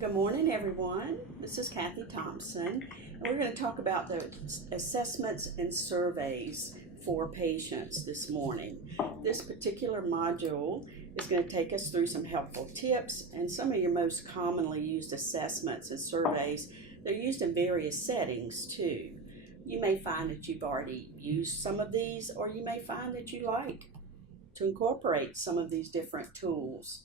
Good morning, everyone. This is Kathy Thompson, and we're going to talk about the assessments and surveys for patients this morning. This particular module is going to take us through some helpful tips and some of your most commonly used assessments and surveys. They're used in various settings too. You may find that you've already used some of these, or you may find that you like to incorporate some of these different tools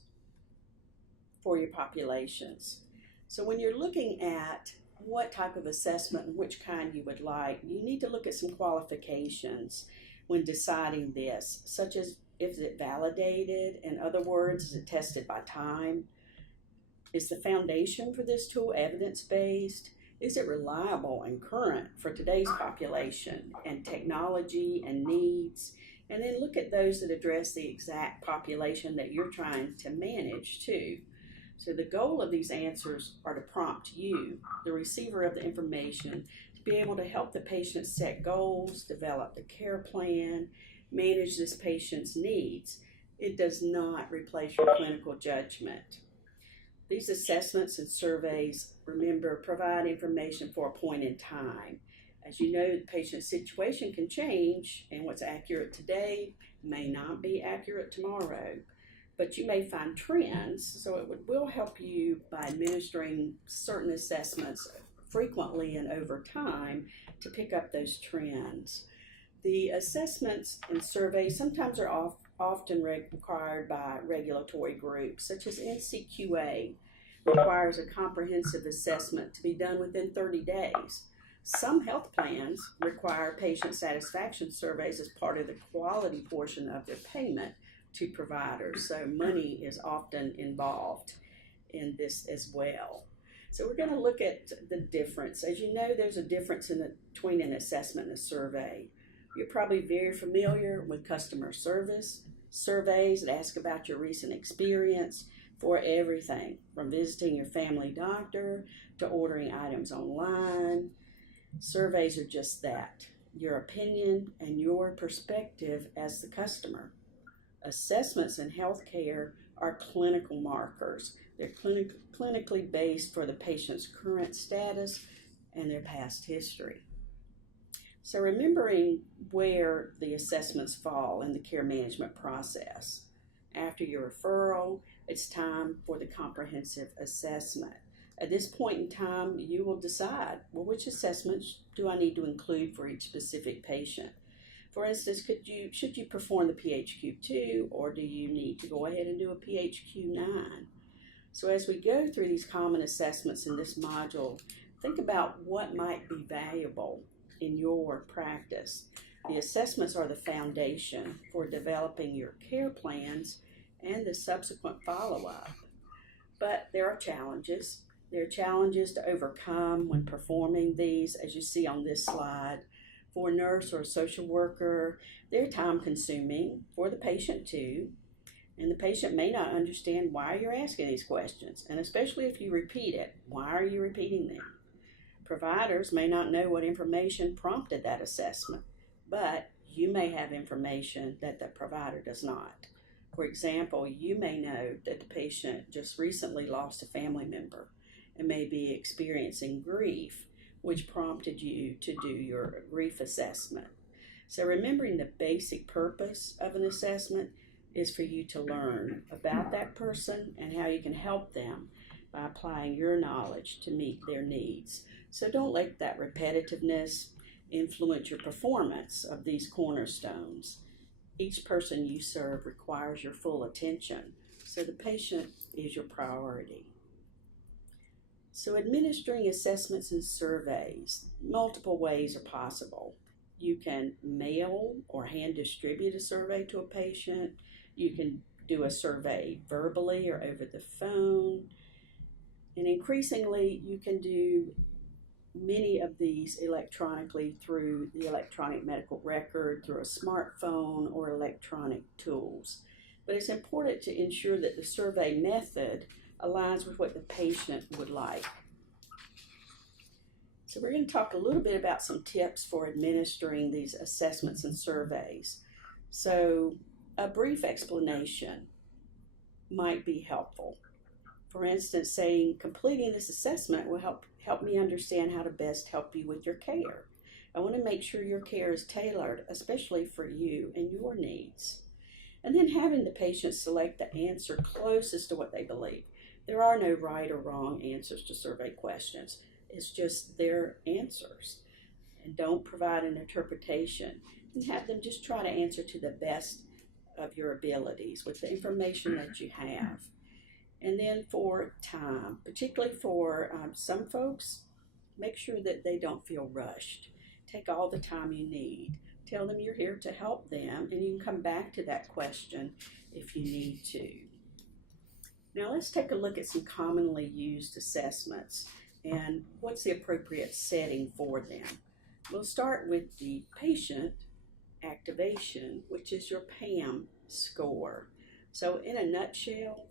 for your populations. So when you're looking at what type of assessment and which kind you would like, you need to look at some qualifications when deciding this, such as, is it validated? In other words, is it tested by time? Is the foundation for this tool evidence-based? Is it reliable and current for today's population and technology and needs? And then look at those that address the exact population that you're trying to manage too. So the goal of these answers are to prompt you, the receiver of the information, to be able to help the patient set goals, develop the care plan, manage this patient's needs. It does not replace your clinical judgment. These assessments and surveys, remember, provide information for a point in time. As you know, the patient's situation can change, and what's accurate today may not be accurate tomorrow. But you may find trends, so it will help you by administering certain assessments frequently and over time to pick up those trends. The assessments and surveys sometimes are often required by regulatory groups, such as NCQA requires a comprehensive assessment to be done within 30 days. Some health plans require patient satisfaction surveys as part of the quality portion of their payment to providers, so money is often involved in this as well. So we're going to look at the difference. As you know, there's a difference between an assessment and a survey. You're probably very familiar with customer service surveys that ask about your recent experience for everything from visiting your family doctor to ordering items online. Surveys are just that, your opinion and your perspective as the customer. Assessments in healthcare are clinical markers. They're clinically based for the patient's current status and their past history. So remembering where the assessments fall in the care management process. After your referral, it's time for the comprehensive assessment. At this point in time, you will decide, well, which assessments do I need to include for each specific patient? For instance, should you perform the PHQ-2, or do you need to go ahead and do a PHQ-9? So as we go through these common assessments in this module, think about what might be valuable in your practice. The assessments are the foundation for developing your care plans and the subsequent follow-up. But there are challenges. There are challenges to overcome when performing these, as you see on this slide. For a nurse or a social worker, they're time-consuming for the patient too, and the patient may not understand why you're asking these questions, and especially if you repeat it, why are you repeating them? Providers may not know what information prompted that assessment, but you may have information that the provider does not. For example, you may know that the patient just recently lost a family member and may be experiencing grief, which prompted you to do your grief assessment. So remembering the basic purpose of an assessment is for you to learn about that person and how you can help them by applying your knowledge to meet their needs. So don't let that repetitiveness influence your performance of these cornerstones. Each person you serve requires your full attention, so the patient is your priority. So administering assessments and surveys, multiple ways are possible. You can mail or hand distribute a survey to a patient. You can do a survey verbally or over the phone. And increasingly, you can do many of these electronically through the electronic medical record, through a smartphone or electronic tools. But it's important to ensure that the survey method aligns with what the patient would like. So we're going to talk a little bit about some tips for administering these assessments and surveys. So a brief explanation might be helpful. For instance, saying completing this assessment will help me understand how to best help you with your care. I want to make sure your care is tailored, especially for you and your needs. And then having the patient select the answer closest to what they believe. There are no right or wrong answers to survey questions. It's just their answers. And don't provide an interpretation. And have them just try to answer to the best of your abilities with the information that you have. And then for time, particularly for some folks, make sure that they don't feel rushed. Take all the time you need. Tell them you're here to help them, and you can come back to that question if you need to. Now let's take a look at some commonly used assessments and what's the appropriate setting for them. We'll start with the patient activation, which is your PAM score. So in a nutshell,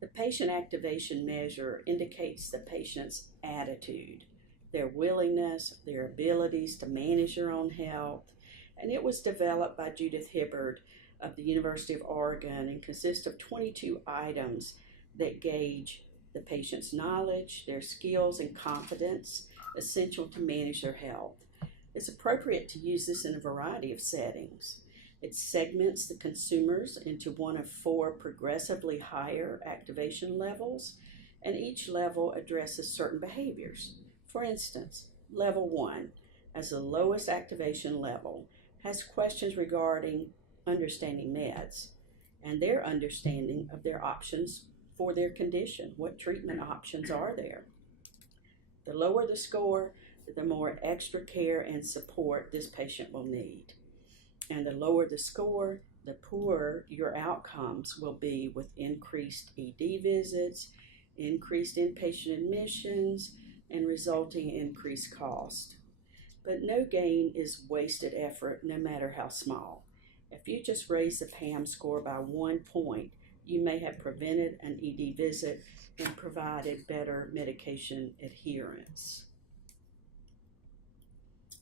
the patient activation measure indicates the patient's attitude, their willingness, their abilities to manage their own health, and it was developed by Judith Hibbard of the University of Oregon and consists of 22 items that gauge the patient's knowledge, their skills, and confidence essential to manage their health. It's appropriate to use this in a variety of settings. It segments the consumers into one of 4 progressively higher activation levels, and each level addresses certain behaviors. For instance, level 1, as the lowest activation level, has questions regarding understanding meds and their understanding of their options for their condition. What treatment options are there? The lower the score, the more extra care and support this patient will need. And the lower the score, the poorer your outcomes will be with increased ED visits, increased inpatient admissions, and resulting increased cost. But no gain is wasted effort, no matter how small. If you just raise the PAM score by 1 point, you may have prevented an ED visit and provided better medication adherence.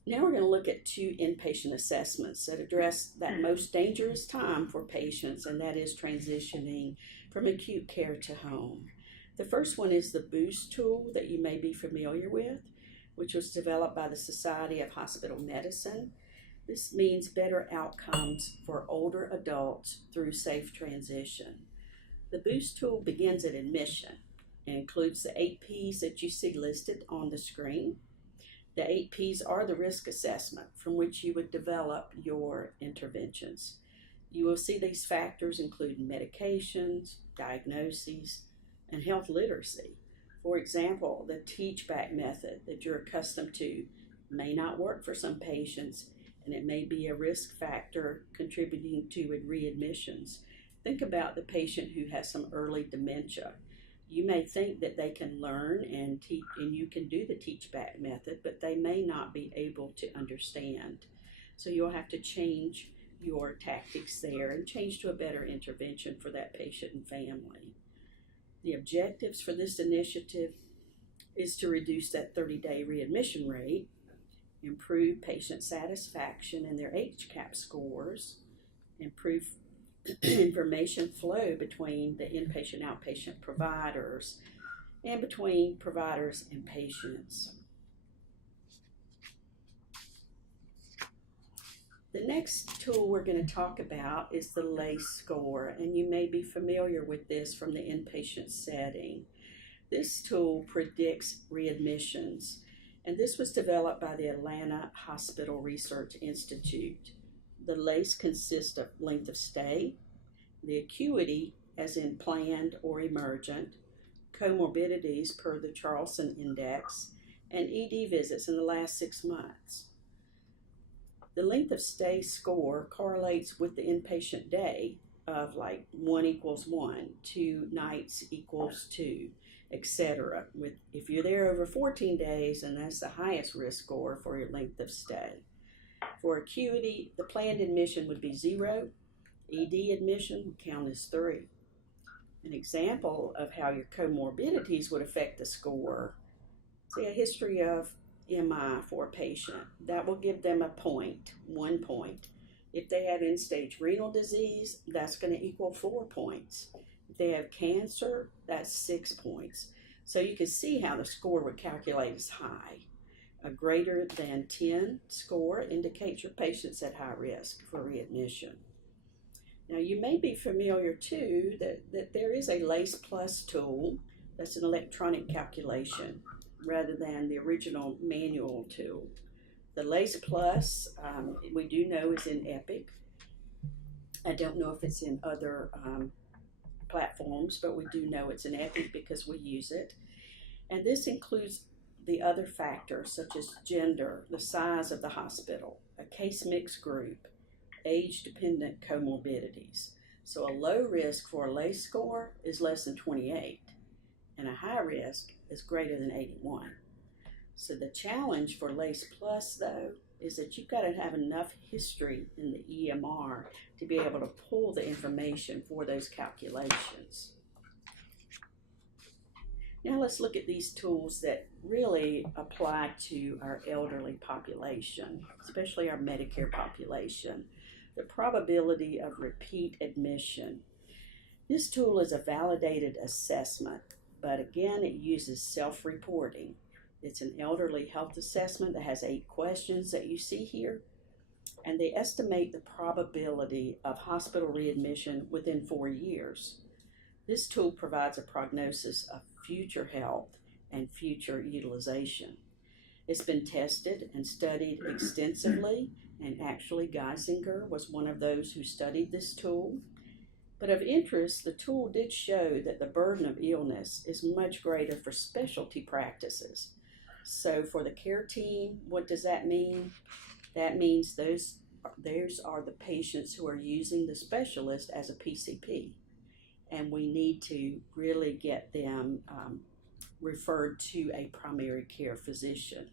Now we're going to look at 2 inpatient assessments that address that most dangerous time for patients, and that is transitioning from acute care to home. The first one is the BOOST tool that you may be familiar with, which was developed by the Society of Hospital Medicine. This means better outcomes for older adults through safe transition. The BOOST tool begins at admission and includes the 8 Ps that you see listed on the screen. The 8 Ps are the risk assessment from which you would develop your interventions. You will see these factors include medications, diagnoses, and health literacy. For example, the teach-back method that you're accustomed to may not work for some patients, and it may be a risk factor contributing to readmissions. Think about the patient who has some early dementia. You may think that they can learn and teach, and you can do the teach-back method, but they may not be able to understand. So you'll have to change your tactics there and change to a better intervention for that patient and family. The objectives for this initiative is to reduce that 30-day readmission rate, improve patient satisfaction and their HCAHPS scores, improve information flow between the inpatient outpatient providers and between providers and patients. The next tool we're going to talk about is the LACE score, and you may be familiar with this from the inpatient setting. This tool predicts readmissions, and this was developed by the Atlanta Hospital Research Institute. The LACE consists of length of stay, the acuity, as in planned or emergent, comorbidities per the Charlson Index, and ED visits in the last 6 months. The length of stay score correlates with the inpatient day of like 1 equals 1, 2 nights equals 2, etc. If you're there over 14 days, and that's the highest risk score for your length of stay. For acuity, the planned admission would be 0. ED admission would count as 3. An example of how your comorbidities would affect the score, say a history of MI for a patient, that will give them a point, 1 point. If they have end-stage renal disease, that's going to equal 4 points. If If they have cancer, that's 6 points. So you can see how the score would calculate as high. A greater than 10 score indicates your patient's at high risk for readmission. Now you may be familiar too that there is a LACE Plus tool that's an electronic calculation rather than the original manual tool. The LACE Plus, we do know is in Epic. I don't know if it's in other platforms, but we do know it's in Epic because we use it. And this includes the other factors such as gender, the size of the hospital, a case mix group, age-dependent comorbidities. So a low risk for a LACE score is less than 28, and a high risk is greater than 81. So the challenge for LACE Plus, though, is that you've got to have enough history in the EMR to be able to pull the information for those calculations. Now let's look at these tools that really apply to our elderly population, especially our Medicare population. The probability of repeat admission. This tool is a validated assessment, but again, it uses self-reporting. It's an elderly health assessment that has 8 questions that you see here, and they estimate the probability of hospital readmission within 4 years. This tool provides a prognosis of future health and future utilization. It's been tested and studied extensively, and actually Geisinger was one of those who studied this tool. But of interest, the tool did show that the burden of illness is much greater for specialty practices. So for the care team, what does that mean? That means those are the patients who are using the specialist as a PCP. And we need to really get them referred to a primary care physician.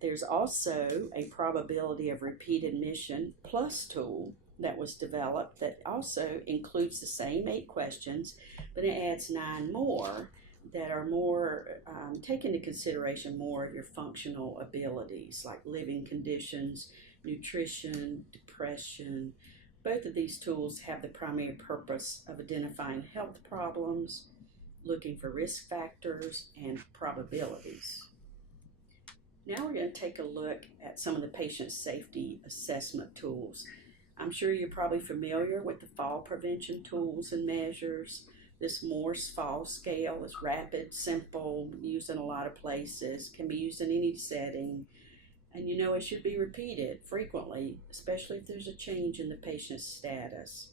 There's also a probability of repeat admission plus tool that was developed that also includes the same 8 questions, but it adds 9 more that are more take into consideration more of your functional abilities like living conditions, nutrition, depression. Both of these tools have the primary purpose of identifying health problems, looking for risk factors, and probabilities. Now we're going to take a look at some of the patient safety assessment tools. I'm sure you're probably familiar with the fall prevention tools and measures. This Morse fall scale is rapid, simple, used in a lot of places, can be used in any setting, and you know it should be repeated frequently, especially if there's a change in the patient's status.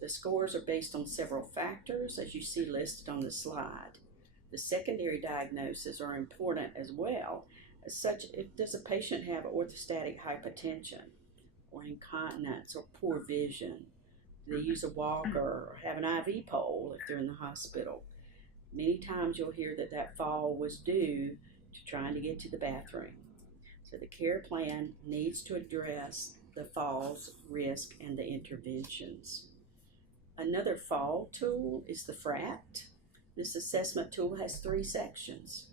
The scores are based on several factors, as you see listed on the slide. The secondary diagnoses are important as well, as such does a patient have orthostatic hypotension, or incontinence, or poor vision? Do they use a walker or have an IV pole if they're in the hospital? Many times you'll hear that fall was due to trying to get to the bathroom. So the care plan needs to address the fall's risk and the interventions. Another fall tool is the FRAT. This assessment tool has 3 sections.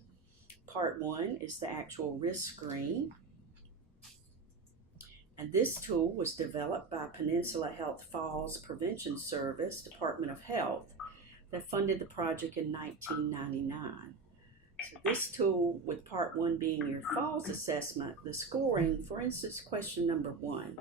Part 1 is the actual risk screen. And this tool was developed by Peninsula Health Falls Prevention Service, Department of Health, that funded the project in 1999. So this tool, with part 1 being your falls assessment, the scoring, for instance, question number 1,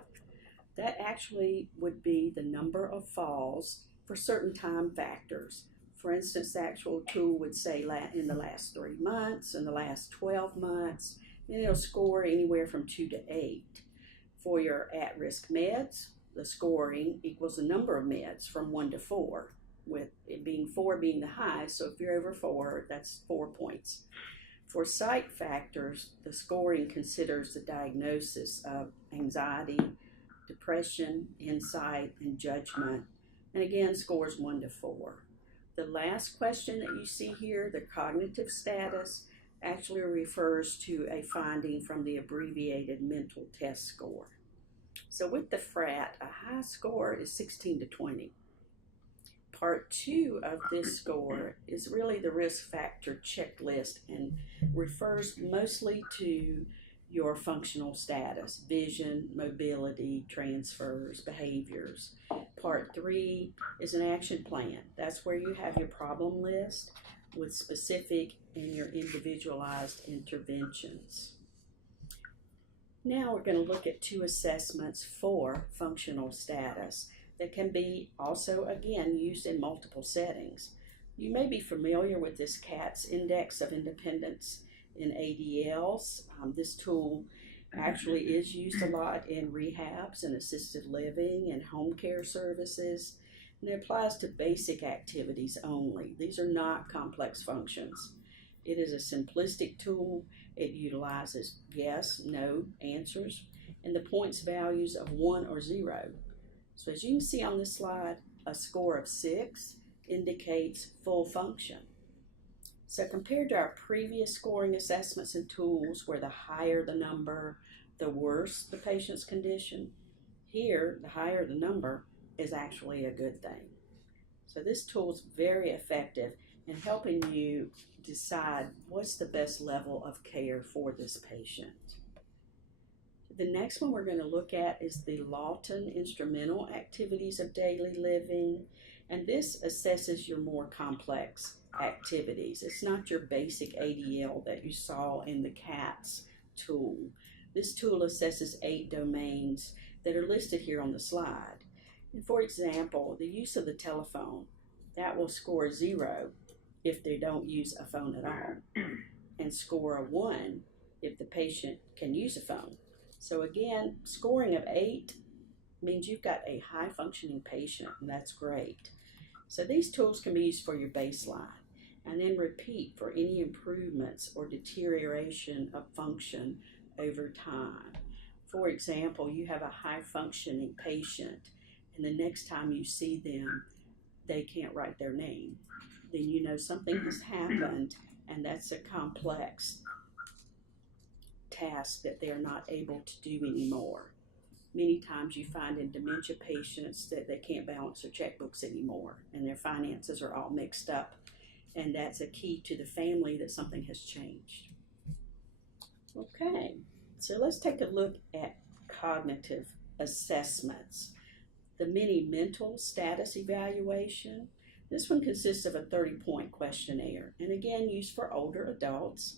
that actually would be the number of falls for certain time factors. For instance, the actual tool would say in the last 3 months, in the last 12 months, and it'll score anywhere from 2 to 8. For your at-risk meds, the scoring equals the number of meds from 1 to 4, with it being 4 being the highest, so if you're over 4, that's 4 points. For psych factors, the scoring considers the diagnosis of anxiety, depression, insight, and judgment, and again scores 1 to 4. The last question that you see here, the cognitive status, actually refers to a finding from the abbreviated mental test score. So with the FRAT, a high score is 16 to 20. Part 2 of this score is really the risk factor checklist and refers mostly to your functional status: vision, mobility, transfers, behaviors. Part 3 is an action plan. That's where you have your problem list with specific and your individualized interventions. Now we're going to look at 2 assessments for functional status that can be also, again, used in multiple settings. You may be familiar with this CATS Index of Independence in ADLs. This tool actually is used a lot in rehabs and assisted living and home care services, and it applies to basic activities only. These are not complex functions. It is a simplistic tool. It utilizes yes, no answers, and the points values of 1 or 0. So as you can see on this slide, a score of 6 indicates full function. So compared to our previous scoring assessments and tools, where the higher the number, the worse the patient's condition, here the higher the number is actually a good thing. So this tool is very effective in helping you decide what's the best level of care for this patient. The next one we're going to look at is the Lawton Instrumental Activities of Daily Living, and this assesses your more complex activities. It's not your basic ADL that you saw in the CATS tool. This tool assesses 8 domains that are listed here on the slide. And for example, the use of the telephone, that will score 0 if they don't use a phone at all, and score a 1 if the patient can use a phone. So again, scoring of 8 means you've got a high functioning patient, and that's great. So these tools can be used for your baseline, and then repeat for any improvements or deterioration of function over time. For example, you have a high functioning patient, and the next time you see them, they can't write their name. Then you know something has happened, and that's a complex task that they're not able to do anymore. Many times you find in dementia patients that they can't balance their checkbooks anymore, and their finances are all mixed up, and that's a key to the family that something has changed. Okay, so let's take a look at cognitive assessments. The mini mental status evaluation. This one consists of a 30-point questionnaire, and again used for older adults.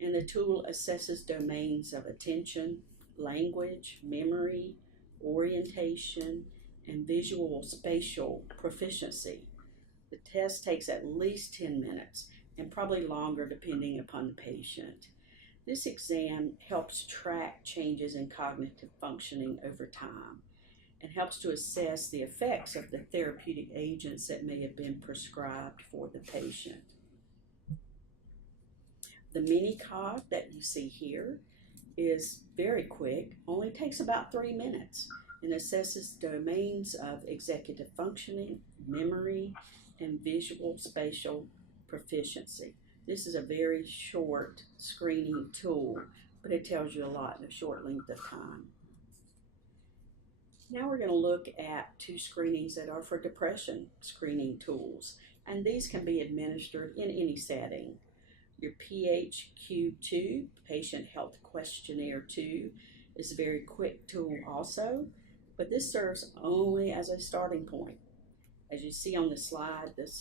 And the tool assesses domains of attention, language, memory, orientation, and visual spatial proficiency. The test takes at least 10 minutes and probably longer depending upon the patient. This exam helps track changes in cognitive functioning over time and helps to assess the effects of the therapeutic agents that may have been prescribed for the patient. The mini-cog that you see here is very quick, only takes about 3 minutes, and assesses domains of executive functioning, memory, and visual spatial proficiency. This is a very short screening tool, but it tells you a lot in a short length of time. Now we're going to look at 2 screenings that are for depression screening tools, and these can be administered in any setting. Your PHQ-2, Patient Health Questionnaire 2, is a very quick tool also, but this serves only as a starting point. As you see on the slide, the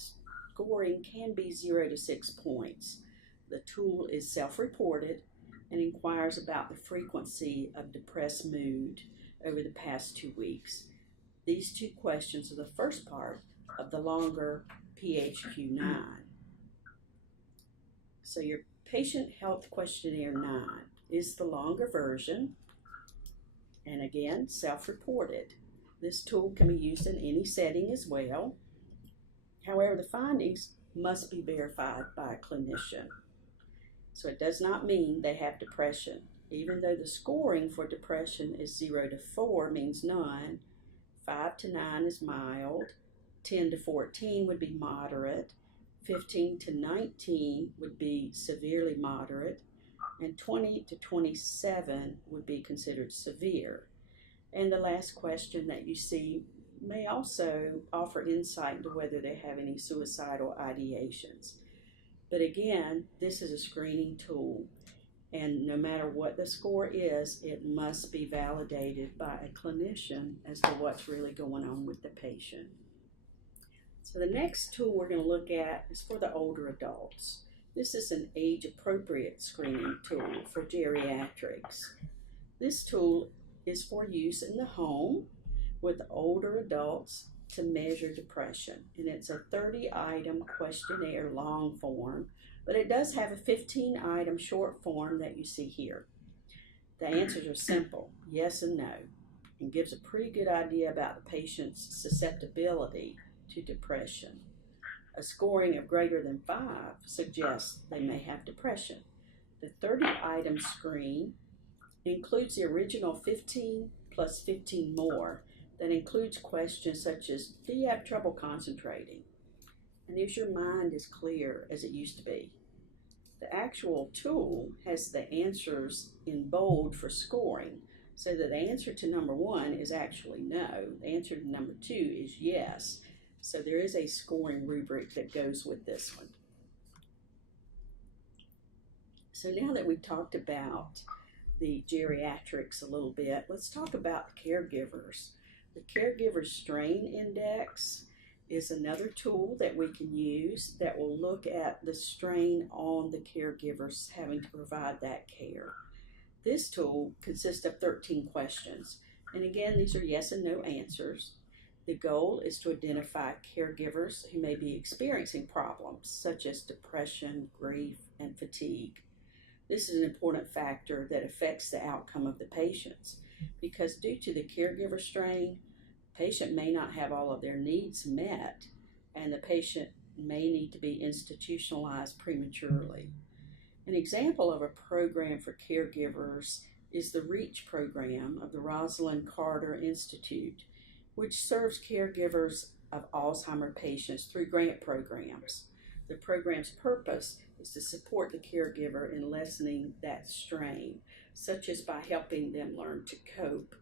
scoring can be 0 to 6 points. The tool is self-reported and inquires about the frequency of depressed mood over the past 2 weeks. These 2 questions are the first part of the longer PHQ-9. So your Patient Health Questionnaire 9 is the longer version, and again, self-reported. This tool can be used in any setting as well. However, the findings must be verified by a clinician. So it does not mean they have depression. Even though the scoring for depression is 0 to 4 means none, 5 to 9 is mild, 10 to 14 would be moderate, 15 to 19 would be severely moderate, and 20 to 27 would be considered severe. And the last question that you see may also offer insight into whether they have any suicidal ideations. But again, this is a screening tool, And no matter what the score is, it must be validated by a clinician as to what's really going on with the patient. So the next tool we're going to look at is for the older adults. This is an age-appropriate screening tool for geriatrics. This tool is for use in the home with older adults to measure depression. And it's a 30-item questionnaire long form, but it does have a 15-item short form that you see here. The answers are simple, yes and no, and gives a pretty good idea about the patient's susceptibility to depression. A scoring of greater than 5 suggests they may have depression. The 30-item screen includes the original 15 plus 15 more that includes questions such as, do you have trouble concentrating? And is your mind as clear as it used to be? The actual tool has the answers in bold for scoring, so that the answer to number 1 is actually no. The answer to number 2 is yes. So there is a scoring rubric that goes with this one. So now that we've talked about the geriatrics a little bit, let's talk about caregivers. The Caregiver Strain Index is another tool that we can use that will look at the strain on the caregivers having to provide that care. This tool consists of 13 questions, and again, these are yes and no answers. The goal is to identify caregivers who may be experiencing problems such as depression, grief, and fatigue. This is an important factor that affects the outcome of the patients because due to the caregiver strain, the patient may not have all of their needs met and the patient may need to be institutionalized prematurely. An example of a program for caregivers is the REACH program of the Rosalind Carter Institute, which serves caregivers of Alzheimer's patients through grant programs. The program's purpose is to support the caregiver in lessening that strain, such as by helping them learn to cope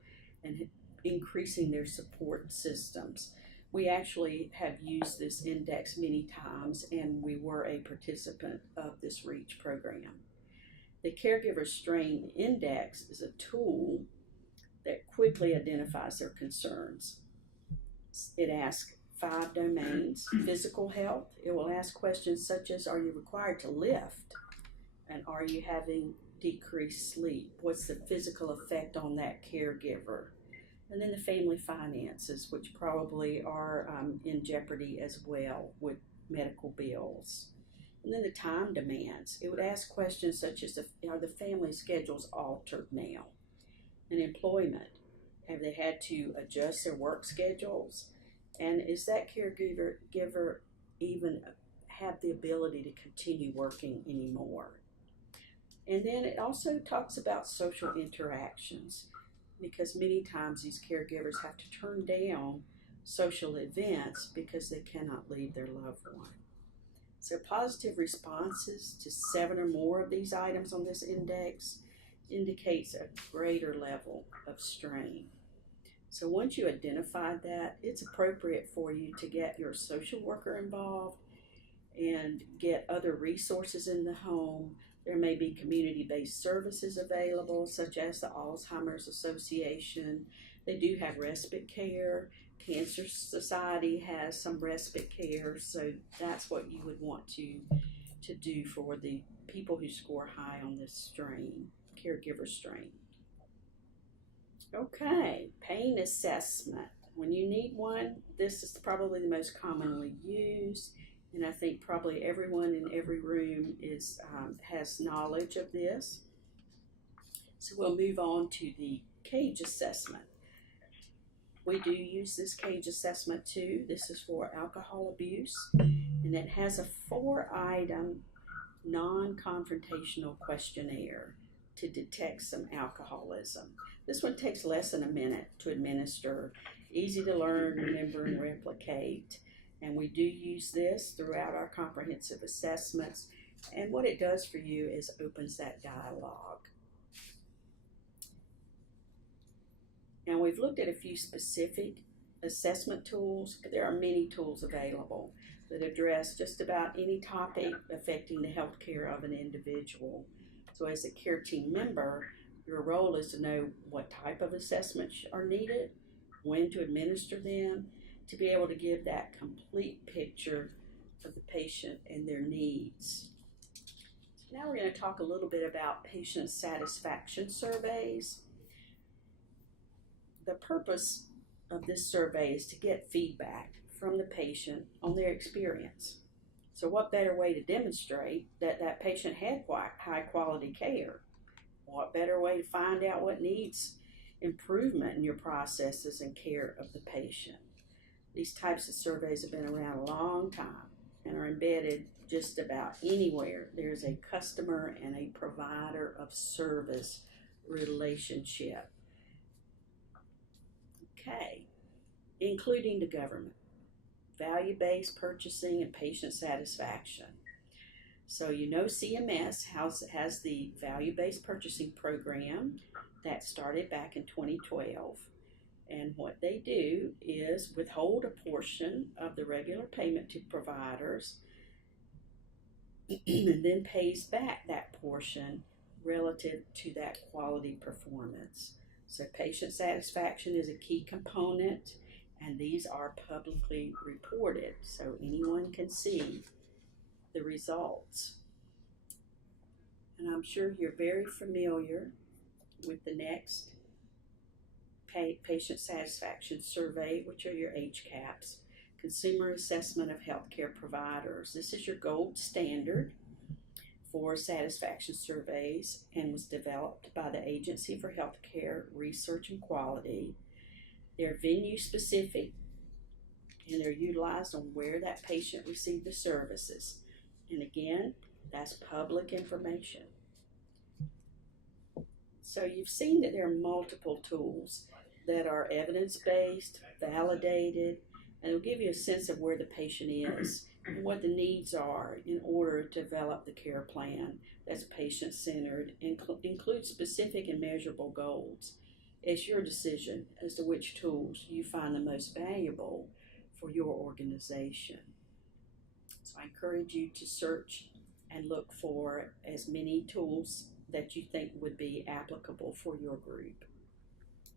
and increasing their support systems. We actually have used this index many times, and we were a participant of this REACH program. The Caregiver Strain Index is a tool that quickly identifies their concerns. It asks 5 domains: physical health. It will ask questions such as, are you required to lift? And are you having decreased sleep? What's the physical effect on that caregiver? And then the family finances, which probably are in jeopardy as well with medical bills. And then the time demands. It would ask questions such as, are the family schedules altered now? And employment. Have they had to adjust their work schedules? And is that caregiver even have the ability to continue working anymore? And then it also talks about social interactions, because many times these caregivers have to turn down social events because they cannot leave their loved one. So positive responses to 7 or more of these items on this index indicates a greater level of strain. So once you identify that, it's appropriate for you to get your social worker involved and get other resources in the home. There may be community-based services available, such as the Alzheimer's Association. They do have respite care. Cancer Society has some respite care, so that's what you would want to do for the people who score high on this strain, caregiver strain. Okay, pain assessment. When you need one, this is probably the most commonly used, and I think probably everyone in every room has knowledge of this. So we'll move on to the CAGE assessment. We do use this CAGE assessment too. This is for alcohol abuse, and it has a 4-item non-confrontational questionnaire to detect some alcoholism. This one takes less than a minute to administer, easy to learn, remember, and replicate. And we do use this throughout our comprehensive assessments. And what it does for you is opens that dialogue. Now we've looked at a few specific assessment tools, but there are many tools available that address just about any topic affecting the health care of an individual. So as a care team member, your role is to know what type of assessments are needed, when to administer them, to be able to give that complete picture of the patient and their needs. Now we're going to talk a little bit about patient satisfaction surveys. The purpose of this survey is to get feedback from the patient on their experience. So what better way to demonstrate that that patient had high quality care? What better way to find out what needs improvement in your processes and care of the patient? These types of surveys have been around a long time and are embedded just about anywhere there's a customer and a provider of service relationship. Okay, including the government, value-based purchasing and patient satisfaction. So you know CMS has the value-based purchasing program that started back in 2012. And what they do is withhold a portion of the regular payment to providers and then pays back that portion relative to that quality performance. So patient satisfaction is a key component, and these are publicly reported so anyone can see the results. And I'm sure you're very familiar with the next patient satisfaction survey, which are your HCAHPS, Consumer Assessment of Healthcare Providers. This is your gold standard for satisfaction surveys and was developed by the Agency for Healthcare Research and Quality. They're venue specific and they're utilized on where that patient received the services. And again, that's public information. So you've seen that there are multiple tools that are evidence-based, validated, and it'll give you a sense of where the patient is and what the needs are in order to develop the care plan that's patient-centered and includes specific and measurable goals. It's your decision as to which tools you find the most valuable for your organization. So I encourage you to search and look for as many tools that you think would be applicable for your group.